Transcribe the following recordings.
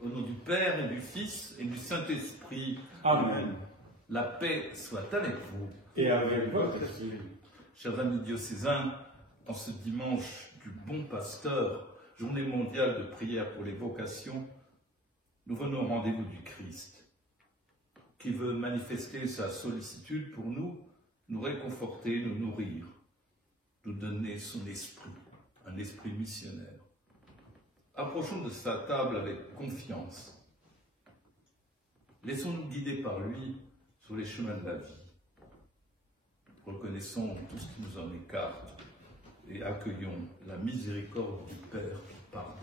Au nom du Père et du Fils et du Saint-Esprit. Amen. La paix soit avec vous. Et avec votre esprit. Chers amis diocésains, en ce dimanche du Bon Pasteur, journée mondiale de prière pour les vocations, nous venons au rendez-vous du Christ, qui veut manifester sa sollicitude pour nous, nous réconforter, nous nourrir, nous donner son esprit, un esprit missionnaire. Approchons de sa table avec confiance. Laissons-nous guider par lui sur les chemins de la vie. Reconnaissons tout ce qui nous en écarte et accueillons la miséricorde du Père qui pardonne.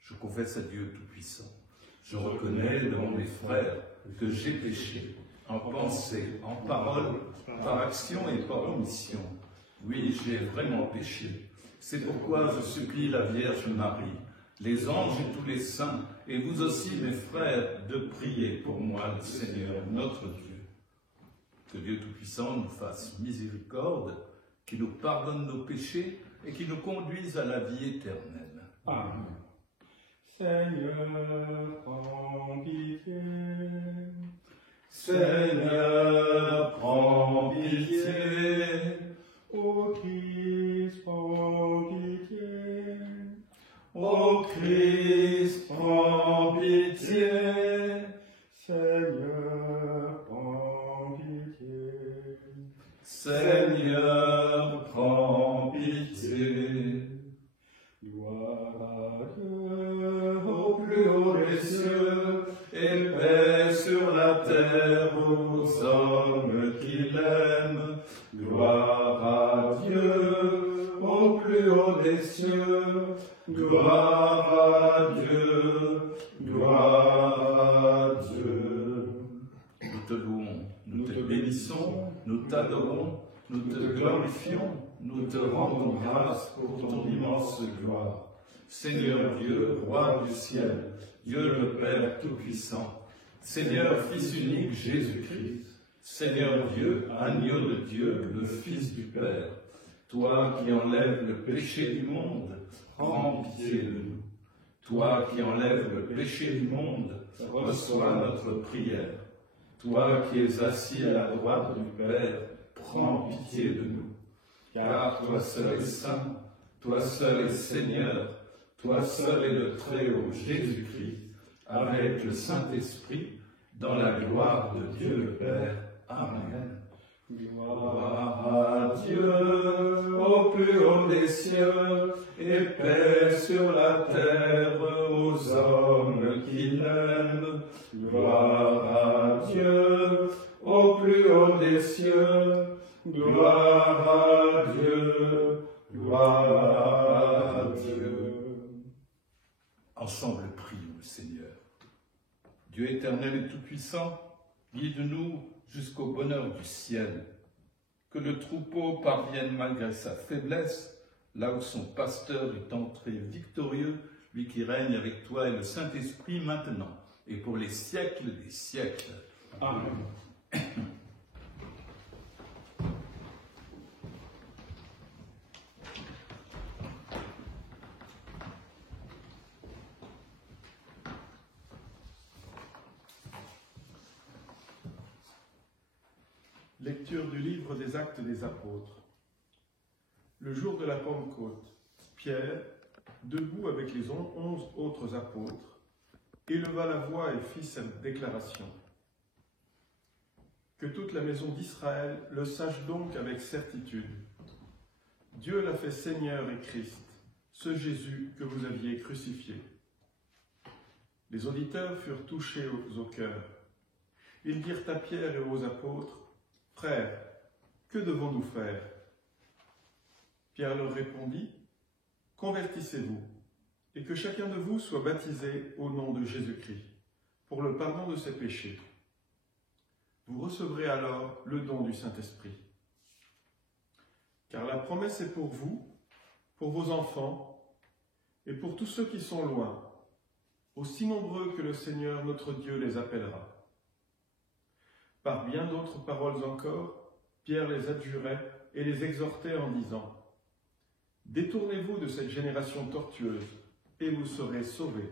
Je confesse à Dieu Tout-Puissant. Je reconnais devant mes frères que j'ai péché, en pensée, en parole, par action et par omission. Oui, j'ai vraiment péché. C'est pourquoi je supplie la Vierge Marie, les anges et tous les saints, et vous aussi, mes frères, de prier pour moi, le Seigneur, notre Dieu. Que Dieu Tout-Puissant nous fasse miséricorde, qu'il nous pardonne nos péchés et qu'il nous conduise à la vie éternelle. Amen. Seigneur, prends pitié. Seigneur, prends pitié. Ô Christ, prends pitié. Ô Christ, prends pitié. Seigneur, prends pitié. Seigneur, prends pitié. Gloire à Dieu Au plus haut des cieux, et paix sur la terre aux hommes qui l'aiment. Gloire à Dieu, au plus haut des cieux. Gloire à Dieu, gloire à Dieu. Nous te louons, nous te bénissons, nous t'adorons, nous te glorifions, nous te rendons grâce pour ton immense gloire. Seigneur Dieu, Roi du ciel, Dieu le Père Tout-Puissant, Seigneur Fils unique Jésus-Christ, Seigneur Dieu, Agneau de Dieu, le Fils du Père, toi qui enlèves le péché du monde, prends pitié de nous. Toi qui enlèves le péché du monde, reçois notre prière. Toi qui es assis à la droite du Père, prends pitié de nous. Car toi seul est saint, toi seul est Seigneur, toi seul est le Très-Haut Jésus-Christ, avec le Saint-Esprit, dans la gloire de Dieu le Père. Amen. Gloire à Dieu, au plus haut des cieux, et paix sur la terre aux hommes qui l'aiment. Gloire à Dieu, au plus haut des cieux, gloire à Dieu, gloire à Dieu. Ensemble, prions le Seigneur. Dieu éternel et tout-puissant, guide-nous jusqu'au bonheur du ciel. Que le troupeau parvienne malgré sa faiblesse, là où son pasteur est entré victorieux, lui qui règne avec toi et le Saint-Esprit maintenant, et pour les siècles des siècles. Amen. Lecture du livre des Actes des Apôtres. Le jour de la Pentecôte, Pierre, debout avec les 11 autres apôtres, éleva la voix et fit cette déclaration. Que toute la maison d'Israël le sache donc avec certitude. Dieu l'a fait Seigneur et Christ, ce Jésus que vous aviez crucifié. Les auditeurs furent touchés au cœur. Ils dirent à Pierre et aux apôtres, « Frères, que devons-nous faire ?» Pierre leur répondit, « Convertissez-vous, et que chacun de vous soit baptisé au nom de Jésus-Christ, pour le pardon de ses péchés. Vous recevrez alors le don du Saint-Esprit. Car la promesse est pour vous, pour vos enfants, et pour tous ceux qui sont loin, aussi nombreux que le Seigneur notre Dieu les appellera. » Par bien d'autres paroles encore, Pierre les adjurait et les exhortait en disant « Détournez-vous de cette génération tortueuse, et vous serez sauvés. »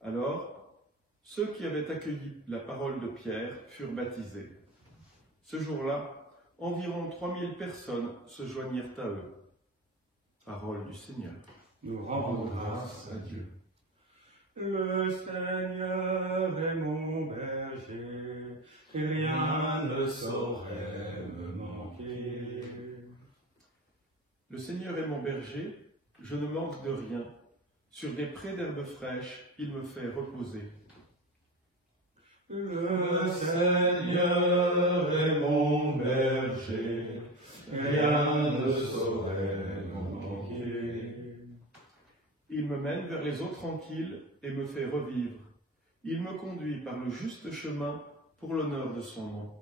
Alors, ceux qui avaient accueilli la parole de Pierre furent baptisés. Ce jour-là, environ 3000 personnes se joignirent à eux. Parole du Seigneur. Nous rendons grâce à Dieu. Le Seigneur est mon berger, rien ne saurait me manquer. Le Seigneur est mon berger, je ne manque de rien. Sur des prés d'herbes fraîches, il me fait reposer. Le Seigneur est mon berger, rien ne saurait me manquer. Il me mène vers les eaux tranquilles et me fait revivre. Il me conduit par le juste chemin pour l'honneur de son nom.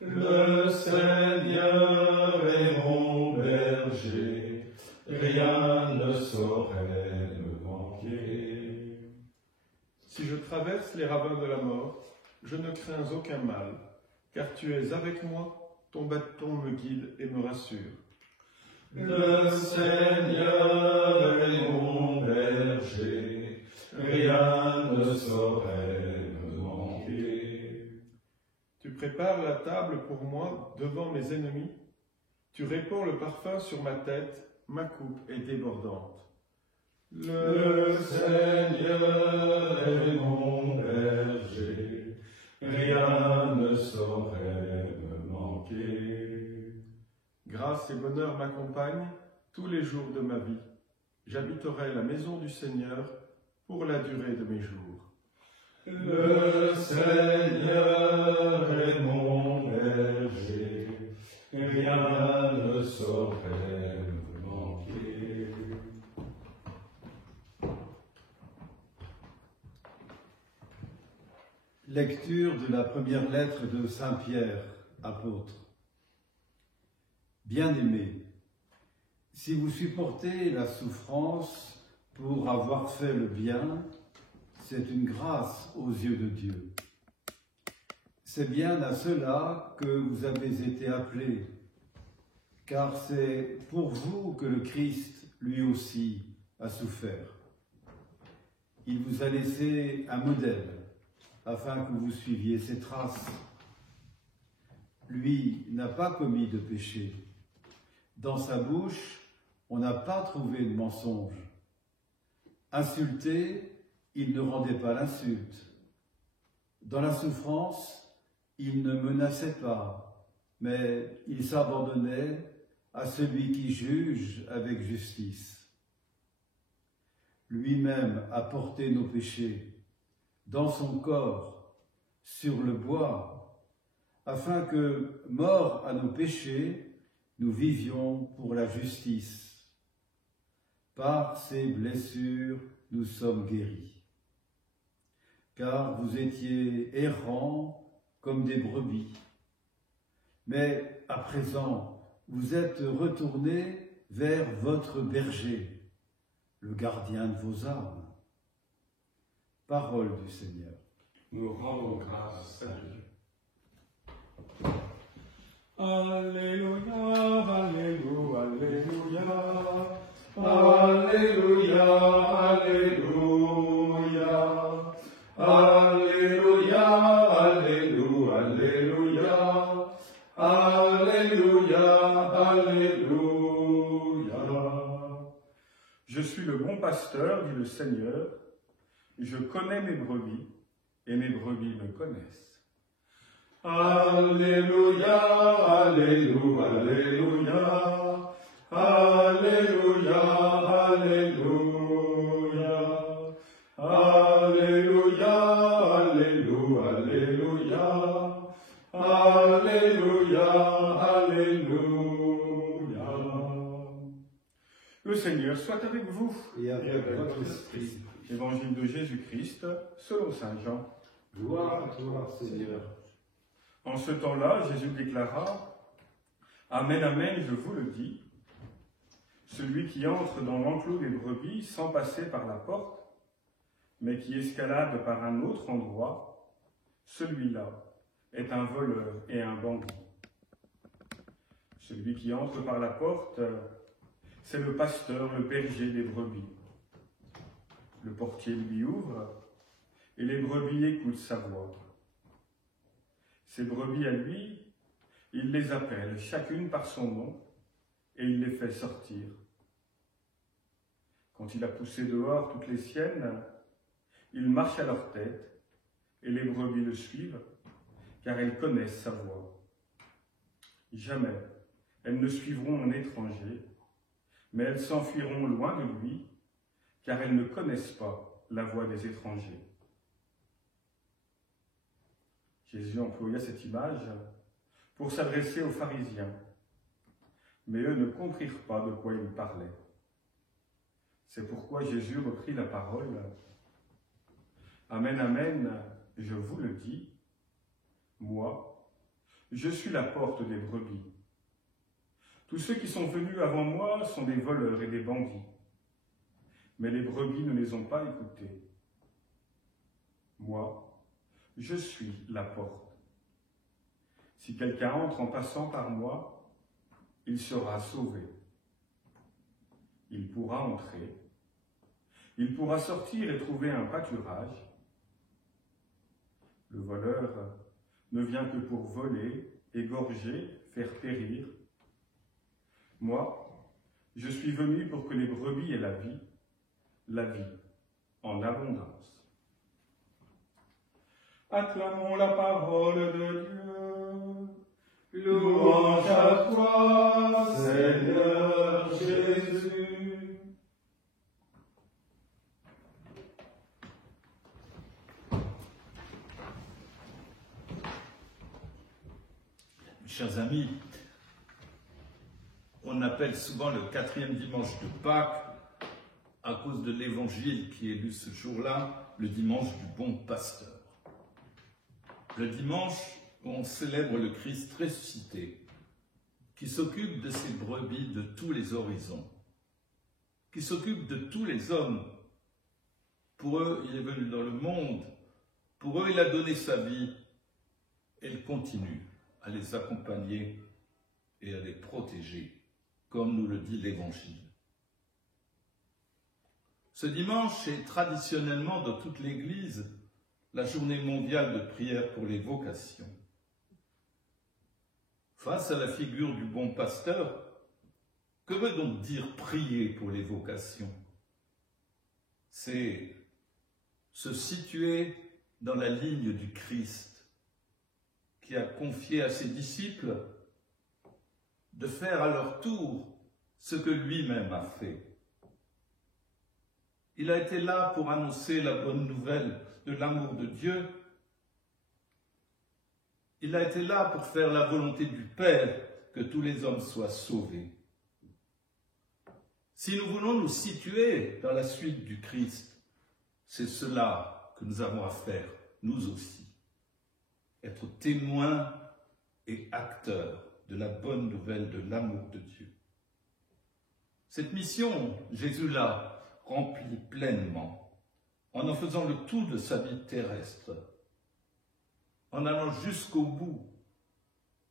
Le Seigneur est mon berger, rien ne saurait me manquer. Si je traverse les ravins de la mort, je ne crains aucun mal, car tu es avec moi, ton bâton me guide et me rassure. Le Seigneur est mon berger, rien ne saurait me manquer. Tu prépares la table pour moi devant mes ennemis. Tu répands le parfum sur ma tête, ma coupe est débordante. Le Seigneur est mon berger, rien ne saurait me manquer. Grâce et bonheur m'accompagnent tous les jours de ma vie. J'habiterai la maison du Seigneur pour la durée de mes jours. Le Seigneur est mon berger, rien ne saurait me manquer. Lecture de la première lettre de Saint Pierre, apôtre. Bien-aimés, si vous supportez la souffrance pour avoir fait le bien, c'est une grâce aux yeux de Dieu. C'est bien à cela que vous avez été appelés, car c'est pour vous que le Christ, lui aussi, a souffert. Il vous a laissé un modèle, afin que vous suiviez ses traces. Lui n'a pas commis de péché. Dans sa bouche, on n'a pas trouvé de mensonge. Insulté, il ne rendait pas l'insulte. Dans la souffrance, il ne menaçait pas, mais il s'abandonnait à celui qui juge avec justice. Lui-même a porté nos péchés dans son corps, sur le bois, afin que, morts à nos péchés, nous vivions pour la justice. Par ses blessures, nous sommes guéris. Car vous étiez errants comme des brebis. Mais à présent, vous êtes retournés vers votre berger, le gardien de vos âmes. Parole du Seigneur. Nous rendons grâce à Dieu. Alléluia, alléluia, alléluia, alléluia, alléluia, alléluia, alléluia, alléluia, alléluia. Je suis le bon pasteur, dit le Seigneur. Je connais mes brebis, et mes brebis me connaissent. Alléluia, alléluia, alléluia, alléluia, alléluia, alléluia, alléluia, alléluia, alléluia. Le Seigneur soit avec vous. Et avec votre esprit. Évangile de Jésus-Christ, selon saint Jean. Gloire à toi, Seigneur. En ce temps-là, Jésus déclara « Amen, amen, je vous le dis, celui qui entre dans l'enclos des brebis sans passer par la porte, mais qui escalade par un autre endroit, celui-là est un voleur et un bandit. Celui qui entre par la porte, c'est le pasteur, le berger des brebis. Le portier lui ouvre, et les brebis écoutent sa voix. Ces brebis à lui, il les appelle, chacune par son nom, et il les fait sortir. Quand il a poussé dehors toutes les siennes, il marche à leur tête, et les brebis le suivent, car elles connaissent sa voix. Jamais elles ne suivront un étranger, mais elles s'enfuiront loin de lui, car elles ne connaissent pas la voix des étrangers. Jésus employa cette image pour s'adresser aux pharisiens, mais eux ne comprirent pas de quoi il parlait. C'est pourquoi Jésus reprit la parole. Amen, amen, je vous le dis, moi, je suis la porte des brebis. Tous ceux qui sont venus avant moi sont des voleurs et des bandits, mais les brebis ne les ont pas écoutés. Moi, je suis la porte. Si quelqu'un entre en passant par moi, il sera sauvé. Il pourra entrer, il pourra sortir et trouver un pâturage. Le voleur ne vient que pour voler, égorger, faire périr. Moi, je suis venu pour que les brebis aient la vie en abondance. Acclamons la parole de Dieu. Louange à toi, Seigneur Jésus. Chers amis, on appelle souvent le 4e dimanche de Pâques, à cause de l'évangile qui est lu ce jour-là, le dimanche du bon pasteur. Le dimanche où on célèbre le Christ ressuscité, qui s'occupe de ses brebis de tous les horizons, qui s'occupe de tous les hommes. Pour eux, il est venu dans le monde, pour eux, il a donné sa vie, et il continue à les accompagner et à les protéger, comme nous le dit l'Évangile. Ce dimanche est traditionnellement dans toute l'Église la journée mondiale de prière pour les vocations. Face à la figure du bon pasteur, que veut donc dire prier pour les vocations? C'est se situer dans la ligne du Christ, qui a confié à ses disciples de faire à leur tour ce que lui-même a fait. Il a été là pour annoncer la bonne nouvelle de l'amour de Dieu. Il a été là pour faire la volonté du Père, que tous les hommes soient sauvés. Si nous voulons nous situer dans la suite du Christ, c'est cela que nous avons à faire, nous aussi. Être témoins et acteurs de la bonne nouvelle de l'amour de Dieu. Cette mission, Jésus l'a remplie pleinement, en faisant le tout de sa vie terrestre, en allant jusqu'au bout,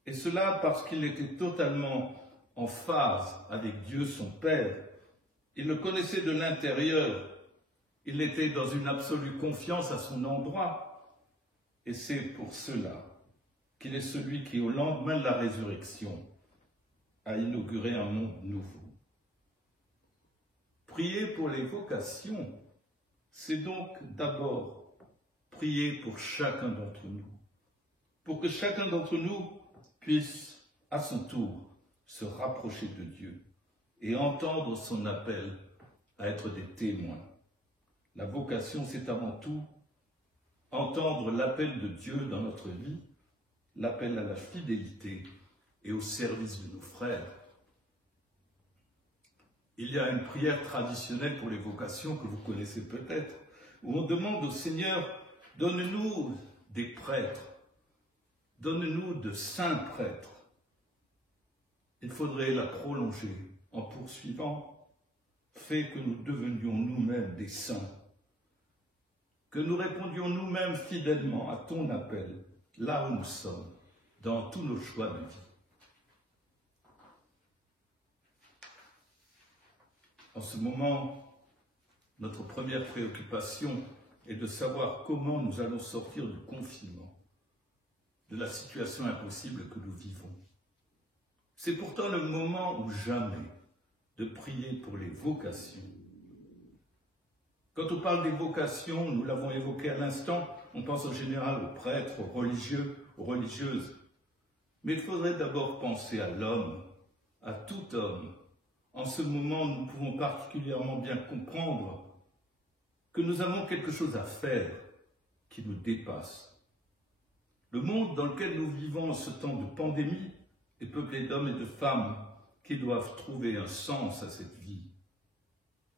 et cela parce qu'il était totalement en phase avec Dieu son Père. Il le connaissait de l'intérieur, il était dans une absolue confiance à son endroit, et c'est pour cela qu'il est celui qui, au lendemain de la résurrection, a inauguré un monde nouveau. Prier pour les vocations, c'est donc d'abord prier pour chacun d'entre nous, pour que chacun d'entre nous puisse, à son tour, se rapprocher de Dieu et entendre son appel à être des témoins. La vocation, c'est avant tout entendre l'appel de Dieu dans notre vie, l'appel à la fidélité et au service de nos frères. Il y a une prière traditionnelle pour les vocations que vous connaissez peut-être, où on demande au Seigneur, donne-nous des prêtres, donne-nous de saints prêtres. Il faudrait la prolonger en poursuivant, fais que nous devenions nous-mêmes des saints, que nous répondions nous-mêmes fidèlement à ton appel, là où nous sommes, dans tous nos choix de vie. En ce moment, notre première préoccupation est de savoir comment nous allons sortir du confinement, de la situation impossible que nous vivons. C'est pourtant le moment ou jamais de prier pour les vocations. Quand on parle des vocations, nous l'avons évoqué à l'instant, on pense en général aux prêtres, aux religieux, aux religieuses. Mais il faudrait d'abord penser à l'homme, à tout homme. En ce moment, nous pouvons particulièrement bien comprendre que nous avons quelque chose à faire qui nous dépasse. Le monde dans lequel nous vivons en ce temps de pandémie est peuplé d'hommes et de femmes qui doivent trouver un sens à cette vie.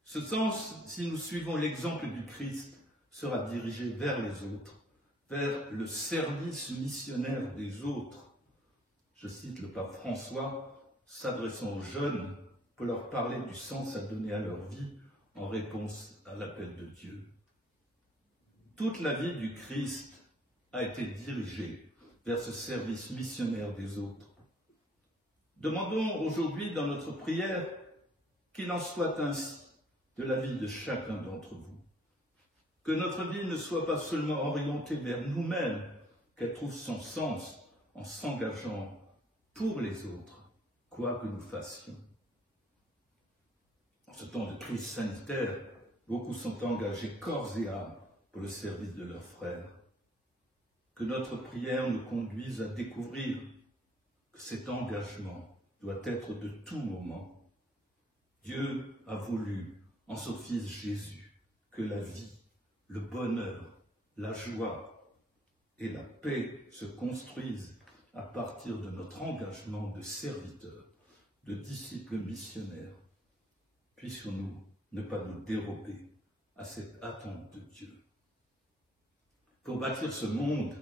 Ce sens, si nous suivons l'exemple du Christ, sera dirigé vers les autres, vers le service missionnaire des autres. Je cite le pape François, s'adressant aux jeunes pour leur parler du sens à donner à leur vie en réponse à l'appel de Dieu. Toute la vie du Christ a été dirigée vers ce service missionnaire des autres. Demandons aujourd'hui dans notre prière qu'il en soit ainsi de la vie de chacun d'entre vous. Que notre vie ne soit pas seulement orientée vers nous-mêmes, qu'elle trouve son sens en s'engageant pour les autres, quoi que nous fassions. En ce temps de crise sanitaire, beaucoup sont engagés corps et âme pour le service de leurs frères. Que notre prière nous conduise à découvrir que cet engagement doit être de tout moment. Dieu a voulu, en son Fils Jésus, que la vie, le bonheur, la joie et la paix se construisent à partir de notre engagement de serviteurs, de disciples missionnaires. Puissions-nous ne pas nous dérober à cette attente de Dieu. Pour bâtir ce monde,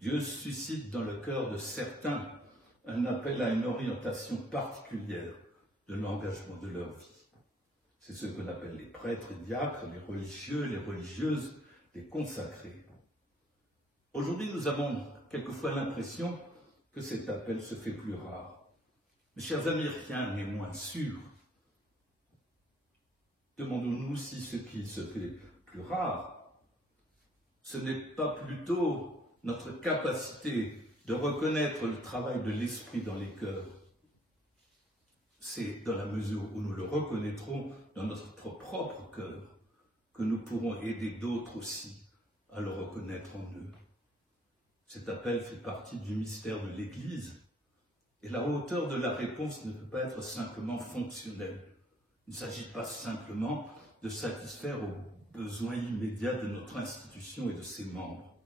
Dieu suscite dans le cœur de certains un appel à une orientation particulière de l'engagement de leur vie. C'est ce qu'on appelle les prêtres et diacres, les religieux, les religieuses, les consacrés. Aujourd'hui, nous avons quelquefois l'impression que cet appel se fait plus rare. Mes chers amis, rien n'est moins sûr. Demandons-nous si ce qui se fait plus rare, ce n'est pas plutôt notre capacité de reconnaître le travail de l'Esprit dans les cœurs. C'est dans la mesure où nous le reconnaîtrons dans notre propre cœur que nous pourrons aider d'autres aussi à le reconnaître en eux. Cet appel fait partie du mystère de l'Église et la hauteur de la réponse ne peut pas être simplement fonctionnelle. Il ne s'agit pas simplement de satisfaire aux besoins immédiats de notre institution et de ses membres.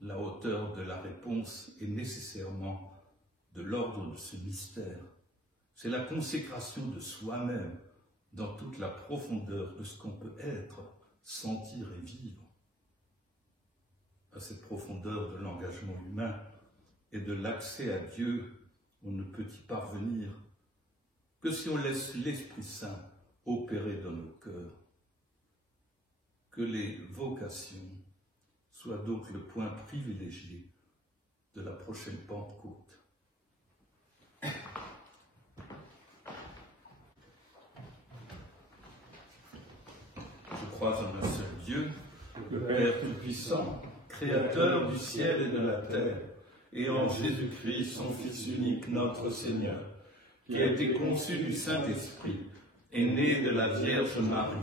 La hauteur de la réponse est nécessairement de l'ordre de ce mystère. C'est la consécration de soi-même dans toute la profondeur de ce qu'on peut être, sentir et vivre. À cette profondeur de l'engagement humain et de l'accès à Dieu, on ne peut y parvenir que si on laisse l'Esprit Saint opérer dans nos cœurs. Que les vocations soient donc le point privilégié de la prochaine Pentecôte. Je crois en un seul Dieu, le Père Tout-Puissant, Créateur du ciel et de la terre, et en Jésus-Christ, son Fils unique, notre Seigneur, qui a été conçu du Saint-Esprit, est né de la Vierge Marie,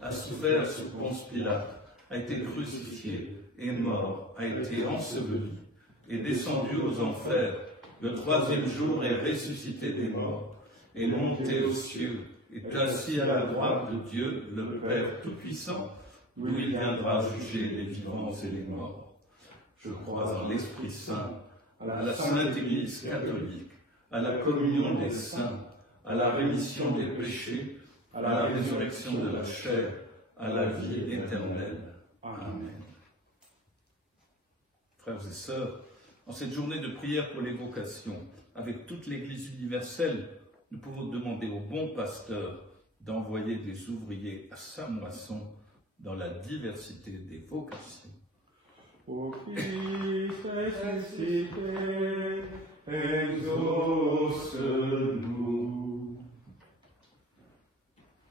a souffert sous Ponce Pilate, a été crucifié, est mort, a été enseveli, est descendu aux enfers, le troisième jour est ressuscité des morts, est monté aux cieux, est assis à la droite de Dieu, le Père Tout-Puissant, d'où il viendra juger les vivants et les morts. Je crois en l'Esprit Saint, à la Sainte Église catholique, à la communion des saints, à la rémission des péchés, à la résurrection de la chair, à la vie éternelle. Amen. Frères et sœurs, en cette journée de prière pour les vocations, avec toute l'Église universelle, nous pouvons demander au bon pasteur d'envoyer des ouvriers à sa moisson dans la diversité des vocations. Ô Christ ressuscité, exauce-nous.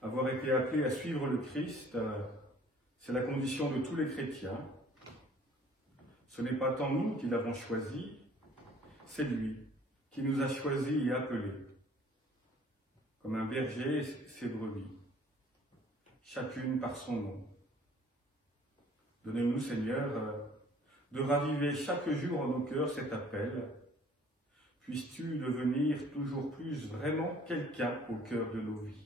Avoir été appelés à suivre le Christ, c'est la condition de tous les chrétiens. Ce n'est pas tant nous qui l'avons choisi, c'est lui qui nous a choisis et appelés, comme un berger ses brebis, chacune par son nom. Donnez-nous, Seigneur, de raviver chaque jour en nos cœurs cet appel. Puisses-tu devenir toujours plus vraiment quelqu'un au cœur de nos vies.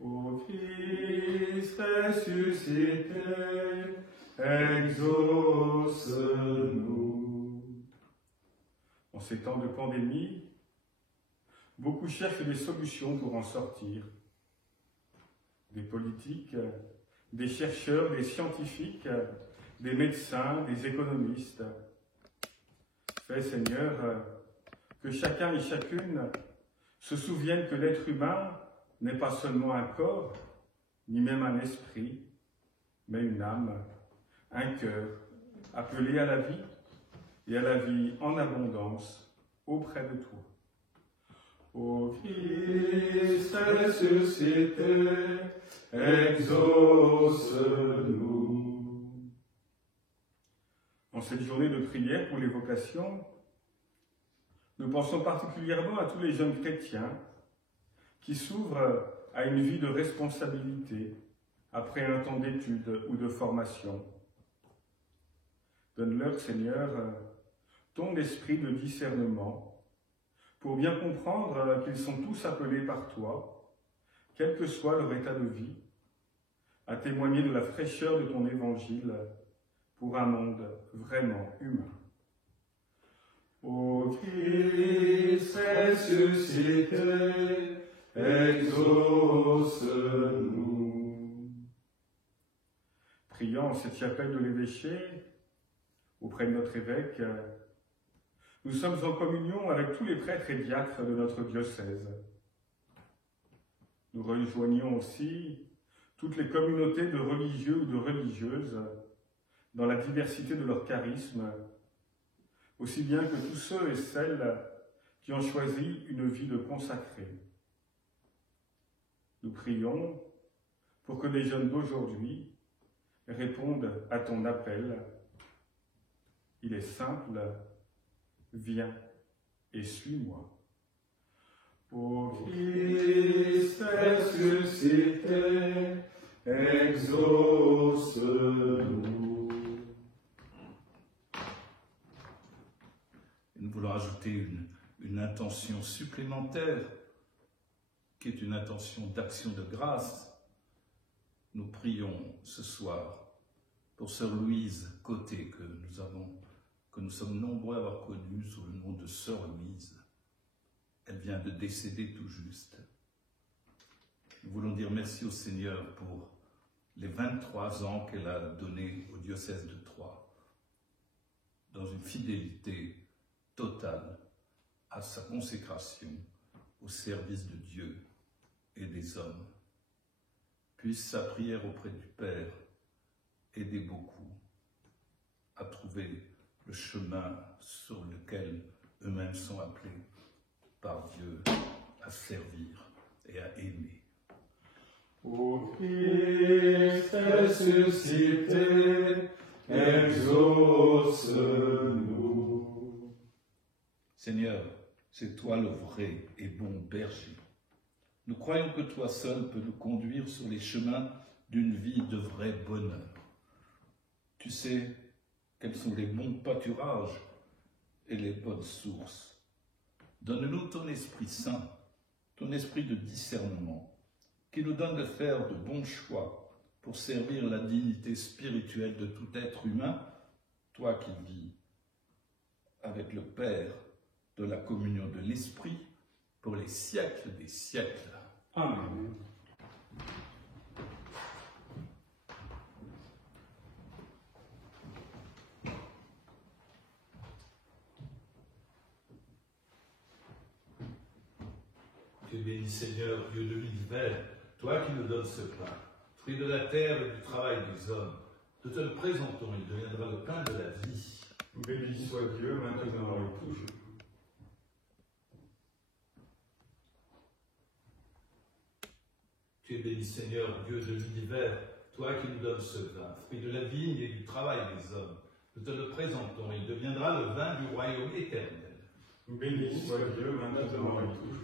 Ô Christ ressuscité, exauce-nous. En ces temps de pandémie, beaucoup cherchent des solutions pour en sortir. Des politiques, des chercheurs, des scientifiques, des médecins, des économistes. Fais, Seigneur, que chacun et chacune se souviennent que l'être humain n'est pas seulement un corps, ni même un esprit, mais une âme, un cœur, appelé à la vie, et à la vie en abondance auprès de toi. Ô Christ ressuscité, exauce-nous. En cette journée de prière pour les vocations, nous pensons particulièrement à tous les jeunes chrétiens qui s'ouvrent à une vie de responsabilité après un temps d'études ou de formation. Donne-leur, Seigneur, ton esprit de discernement pour bien comprendre qu'ils sont tous appelés par toi, quel que soit leur état de vie, à témoigner de la fraîcheur de ton évangile pour un monde vraiment humain. Ô Christ ressuscité, exauce-nous. Priant cette chapelle de l'évêché, auprès de notre évêque, nous sommes en communion avec tous les prêtres et diacres de notre diocèse. Nous rejoignons aussi toutes les communautés de religieux ou de religieuses dans la diversité de leur charisme, aussi bien que tous ceux et celles qui ont choisi une vie de consacré. Nous prions pour que les jeunes d'aujourd'hui répondent à ton appel. Il est simple, viens et suis-moi. Ô Christ ressuscité, exauce-nous. Nous voulons ajouter une intention supplémentaire, qui est une intention d'action de grâce. Nous prions ce soir pour sœur Louise Côté, que nous sommes nombreux à avoir connue sous le nom de sœur Louise. Elle vient de décéder tout juste. Nous voulons dire merci au Seigneur pour les 23 ans qu'elle a donnés au diocèse de Troyes, dans une fidélité totale à sa consécration au service de Dieu et des hommes. Puisse sa prière auprès du Père aider beaucoup à trouver le chemin sur lequel eux-mêmes sont appelés par Dieu à servir et à aimer. Ô Christ ressuscité, exauce-nous. Seigneur, c'est toi le vrai et bon berger. Nous croyons que toi seul peux nous conduire sur les chemins d'une vie de vrai bonheur. Tu sais quels sont les bons pâturages et les bonnes sources. Donne-nous ton Esprit Saint, ton esprit de discernement, qui nous donne de faire de bons choix pour servir la dignité spirituelle de tout être humain, toi qui vis avec le Père de la communion de l'Esprit pour les siècles des siècles. Amen. Dieu béni Seigneur, Dieu de l'univers, toi qui nous donnes ce pain, fruit de la terre et du travail des hommes, nous te le présentons, il deviendra le pain de la vie. Béni soit Dieu, maintenant et toujours. Tu es béni, Seigneur, Dieu de l'univers, toi qui nous donnes ce vin, fruit de la vigne et du travail des hommes. Nous te le présentons, il deviendra le vin du royaume éternel. Béni soit Dieu maintenant et toujours.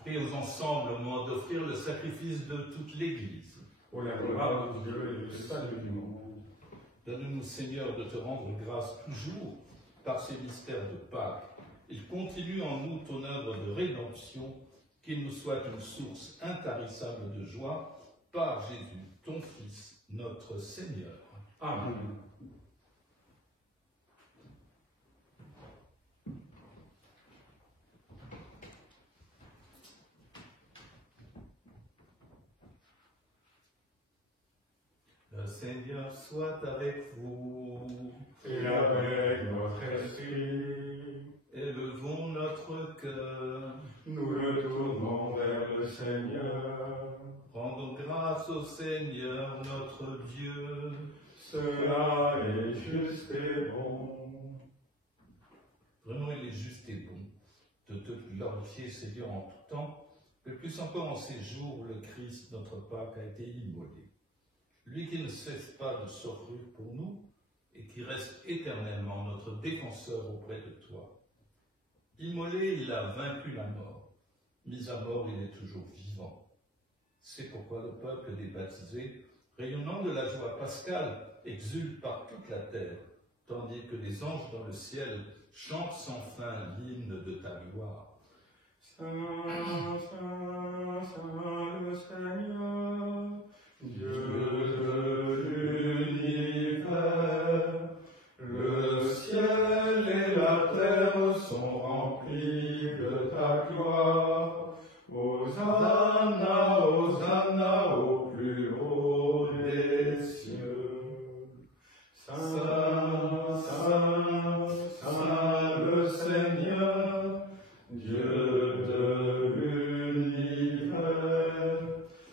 Prions ensemble au moment d'offrir le sacrifice de toute l'Église. Pour la gloire de Dieu et le salut du monde. Donne-nous, Seigneur, de te rendre grâce toujours par ces mystères de Pâques. Il continue en nous ton œuvre de rédemption, qu'il nous soit une source intarissable de joie, par Jésus, ton Fils, notre Seigneur. Amen. Le Seigneur soit avec vous. Et avec notre esprit, Élevons notre cœur. nous le tournons vers le Seigneur. Rendons grâce au Seigneur notre Dieu. Cela est juste et bon. Vraiment, il est juste et bon de te glorifier, Seigneur, en tout temps, mais plus encore en ces jours où le Christ, notre Pâque, a été immolé. Lui qui ne cesse pas de s'offrir pour nous et qui reste éternellement notre défenseur auprès de toi. Immolé, il a vaincu la mort. Mis à mort, il est toujours vivant. C'est pourquoi le peuple des baptisés, rayonnant de la joie pascale, exulte par toute la terre, tandis que les anges dans le ciel chantent sans fin l'hymne de ta gloire. Saint, Saint, Saint le Seigneur, Dieu de l'univers, le ciel et la terre sont remplis de ta gloire. Hosanna, Hosanna au plus haut des cieux. Saint, Saint, Saint le Seigneur, Dieu de l'univers,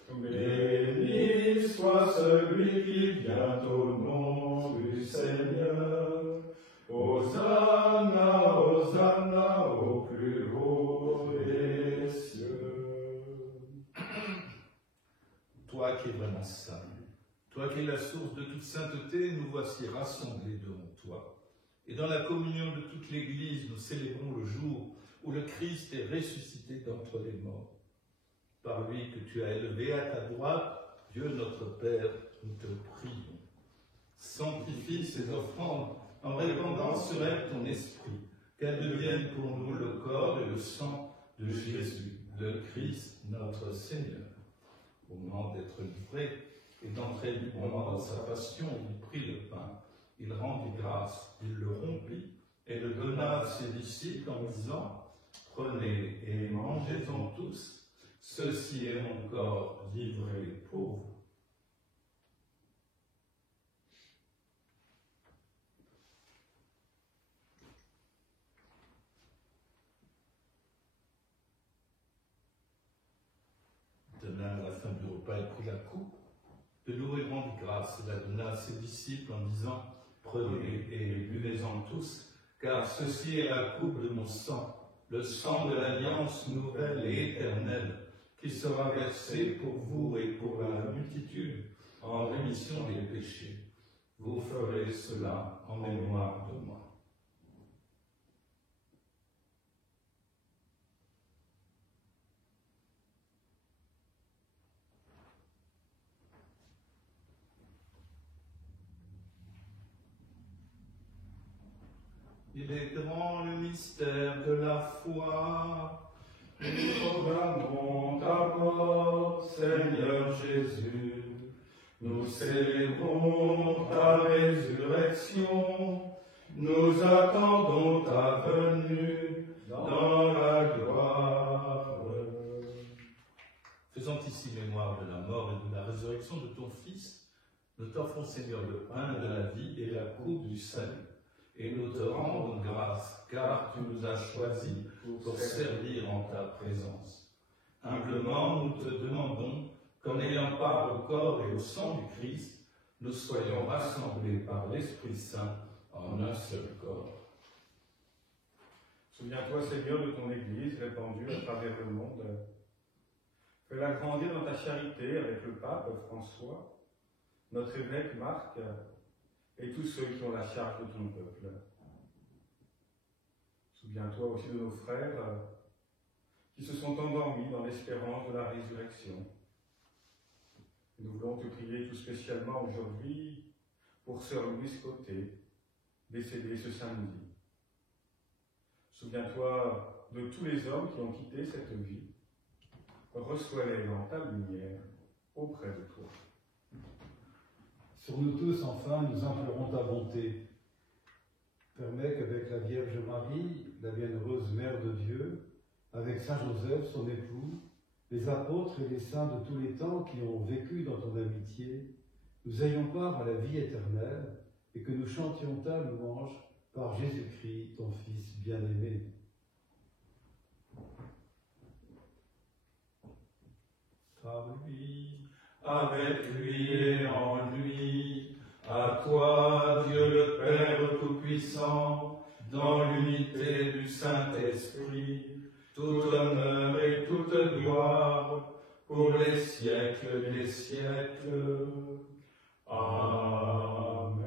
béni soit celui qui vient au nom du Seigneur. Hosanna, Hosanna au plus haut des cieux. Toi qui es vraiment saint, toi qui es la source de toute sainteté, nous voici rassemblés devant toi. Et dans la communion de toute l'Église, nous célébrons le jour où le Christ est ressuscité d'entre les morts. Par lui que tu as élevé à ta droite, Dieu notre Père, nous te prions. Sanctifie ces offrandes en répandant sur elles ton esprit, qu'elles deviennent pour nous le corps et le sang de Jésus, de Christ notre Seigneur. Au moment d'être livré et d'entrer librement dans sa passion, il prit le pain, il rendit grâce, il le rompit et le donna à ses disciples en disant « Prenez et mangez-en tous, ceci est mon corps livré pour vous. » De même, à la fin du repas, il prit la coupe. De nouveau, il rendit grâce et la donna à ses disciples en disant « Prenez et buvez-en tous, car ceci est la coupe de mon sang, le sang de l'alliance nouvelle et éternelle, qui sera versé pour vous et pour la multitude en rémission des péchés. Vous ferez cela en mémoire de moi. » Il est grand le mystère de la foi. Nous proclamons ta mort, Seigneur Jésus. Nous célébrons ta résurrection. Nous attendons ta venue dans la gloire. Faisant ici mémoire de la mort et de la résurrection de ton Fils, nous t'offrons, Seigneur, le pain de la vie et la coupe du salut. Et nous te rendons grâce, car tu nous as choisis pour servir en ta présence. Humblement, nous te demandons qu'en ayant part au corps et au sang du Christ, nous soyons rassemblés par l'Esprit Saint en un seul corps. Souviens-toi, Seigneur, de ton Église répandue à travers le monde. Fais-la grandir dans ta charité avec le pape François, notre évêque Marc et tous ceux qui ont la charge de ton peuple. Souviens-toi aussi de nos frères qui se sont endormis dans l'espérance de la résurrection. Nous voulons te prier tout spécialement aujourd'hui pour sœur Louise Côté, décédée ce samedi. Souviens-toi de tous les hommes qui ont quitté cette vie. Reçois-les dans ta lumière auprès de toi. Sur nous tous, enfin, nous implorons ta bonté. Permets qu'avec la Vierge Marie, la bienheureuse Mère de Dieu, avec Saint Joseph, son époux, les apôtres et les saints de tous les temps qui ont vécu dans ton amitié, nous ayons part à la vie éternelle et que nous chantions ta louange par Jésus-Christ, ton Fils bien-aimé. Par lui, avec lui et en lui, à toi, Dieu le Père Tout-Puissant, dans l'unité du Saint-Esprit, tout honneur et toute gloire pour les siècles des siècles. Amen.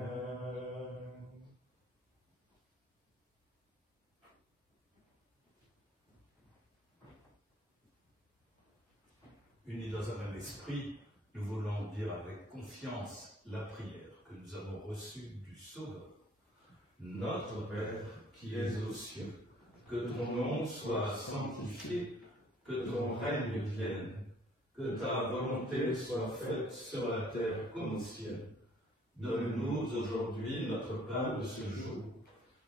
Unis dans un même esprit, nous voulons dire avec confiance la prière que nous avons reçue du Sauveur. Notre Père qui es aux cieux, que ton nom soit sanctifié, que ton règne vienne, que ta volonté soit faite sur la terre comme au ciel. Donne-nous aujourd'hui notre pain de ce jour.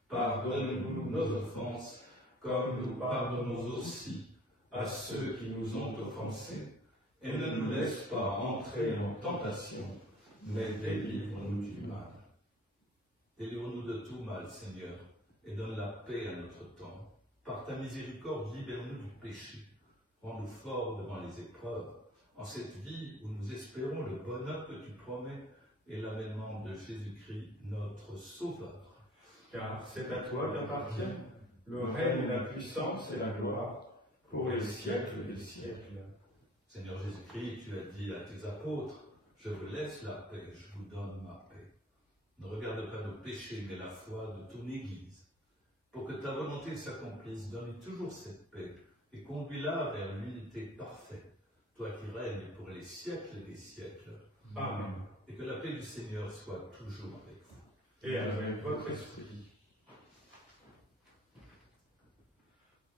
Pardonne-nous nos offenses, comme nous pardonnons aussi à ceux qui nous ont offensés. Et ne nous laisse pas entrer en tentation, mais délivre-nous du mal. Délivre-nous de tout mal, Seigneur, et donne la paix à notre temps. Par ta miséricorde, libère-nous du péché. Rends-nous forts devant les épreuves, en cette vie où nous espérons le bonheur que tu promets et l'avènement de Jésus-Christ, notre Sauveur. Car c'est à toi qu'appartient le règne, la puissance et la gloire pour les siècles des siècles. Seigneur Jésus-Christ, tu as dit à tes apôtres, « Je vous laisse la paix, je vous donne ma paix. » Ne regarde pas nos péchés, mais la foi de ton Église. Pour que ta volonté s'accomplisse, donne toujours cette paix et conduis-la vers l'unité parfaite, toi qui règnes pour les siècles des siècles. Amen. Et que la paix du Seigneur soit toujours avec vous. Et avec votre esprit.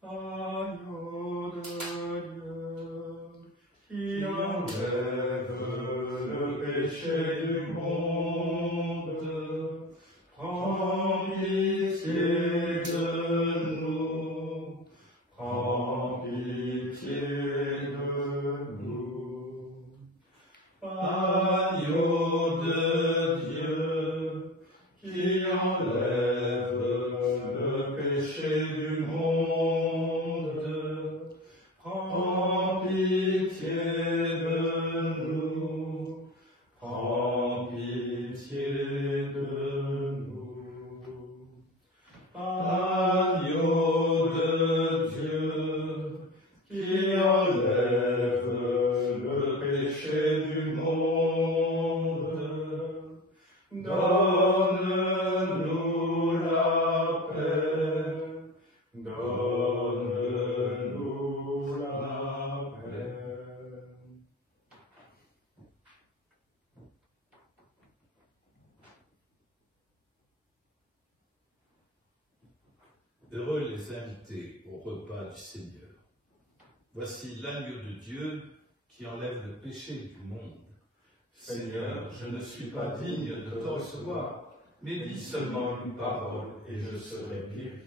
Agneau de Dieu, qui enlève le péché du monde, prends pitié de nous, prends pitié de nous. Agneau de Dieu, qui enlève le péché du monde, prends pitié de nous, prends pitié de nous. Agneau de Dieu, qui enlève le péché du monde, donne-nous la paix, donne-nous la paix. Heureux les invités au repas du Seigneur. Voici l'agneau de Dieu qui enlève le péché du monde. Seigneur, je ne suis pas digne de te recevoir, mais dis seulement une parole et je serai guéri.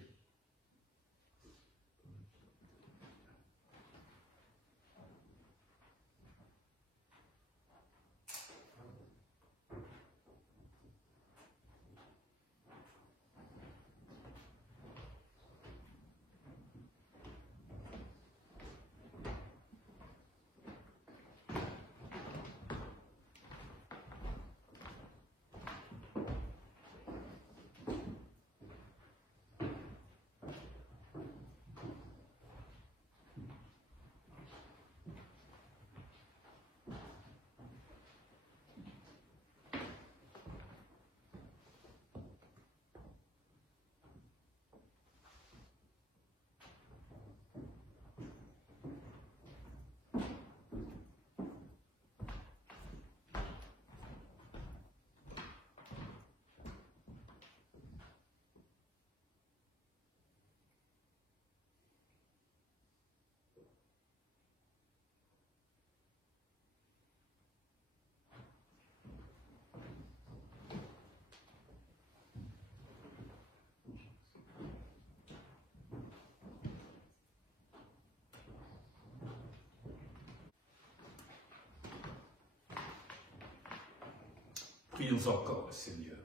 Prions encore le Seigneur.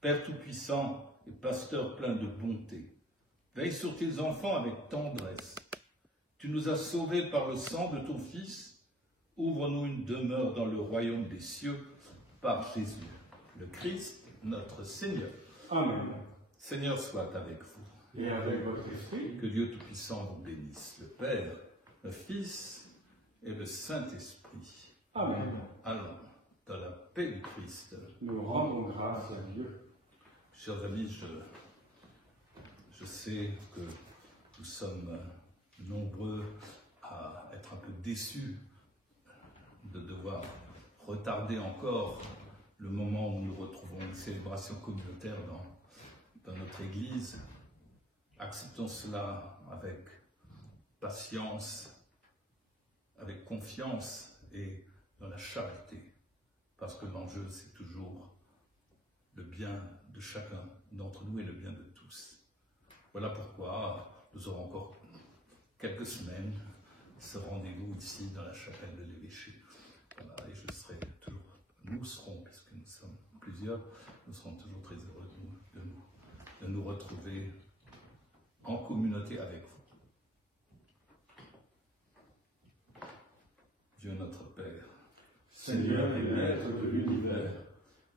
Père Tout-Puissant et Pasteur plein de bonté, veille sur tes enfants avec tendresse. Tu nous as sauvés par le sang de ton Fils. Ouvre-nous une demeure dans le royaume des cieux par Jésus, le Christ, notre Seigneur. Amen. Seigneur soit avec vous. Et avec votre esprit. Que Dieu Tout-Puissant vous bénisse, le Père, le Fils et le Saint-Esprit. Amen. Allons dans la paix du Christ. Nous rendons grâce à Dieu. Chers amis, je sais que nous sommes nombreux à être un peu déçus de devoir retarder encore le moment où nous retrouvons une célébration communautaire dans notre Église. Acceptons cela avec patience, avec confiance et dans la charité, parce que l'enjeu, c'est toujours le bien de chacun d'entre nous et le bien de tous. Voilà pourquoi nous aurons encore quelques semaines ce rendez-vous ici dans la chapelle de l'évêché. Voilà, et nous serons, puisque nous sommes plusieurs, nous serons toujours très heureux de nous retrouver en communauté avec vous. Dieu notre Père, Seigneur et Maître de l'univers,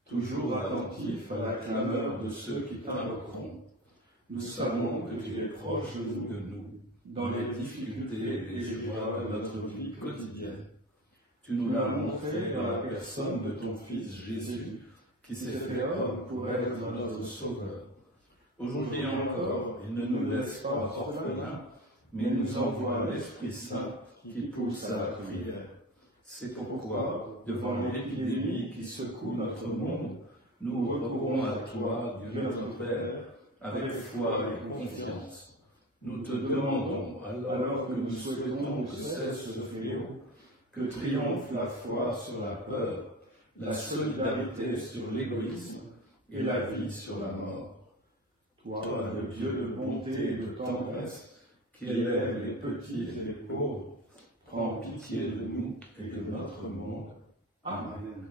toujours attentif à la clameur de ceux qui t'invoqueront, nous savons que tu es proche de nous, dans les difficultés et les joies de notre vie quotidienne. Tu nous l'as montré dans la personne de ton Fils Jésus, qui s'est fait homme pour être notre Sauveur. Aujourd'hui encore, il ne nous laisse pas orphelins, mais nous envoie l'Esprit Saint qui pousse à la prière. C'est pourquoi, devant l'épidémie qui secoue notre monde, nous recourons à toi, Dieu notre Père, avec foi et confiance. Nous te demandons, alors que nous souhaitons que cesse ce fléau, que triomphe la foi sur la peur, la solidarité sur l'égoïsme et la vie sur la mort. Toi, le Dieu de bonté et de tendresse, qui élève les petits et les pauvres, prends pitié de nous et de notre monde. Amen.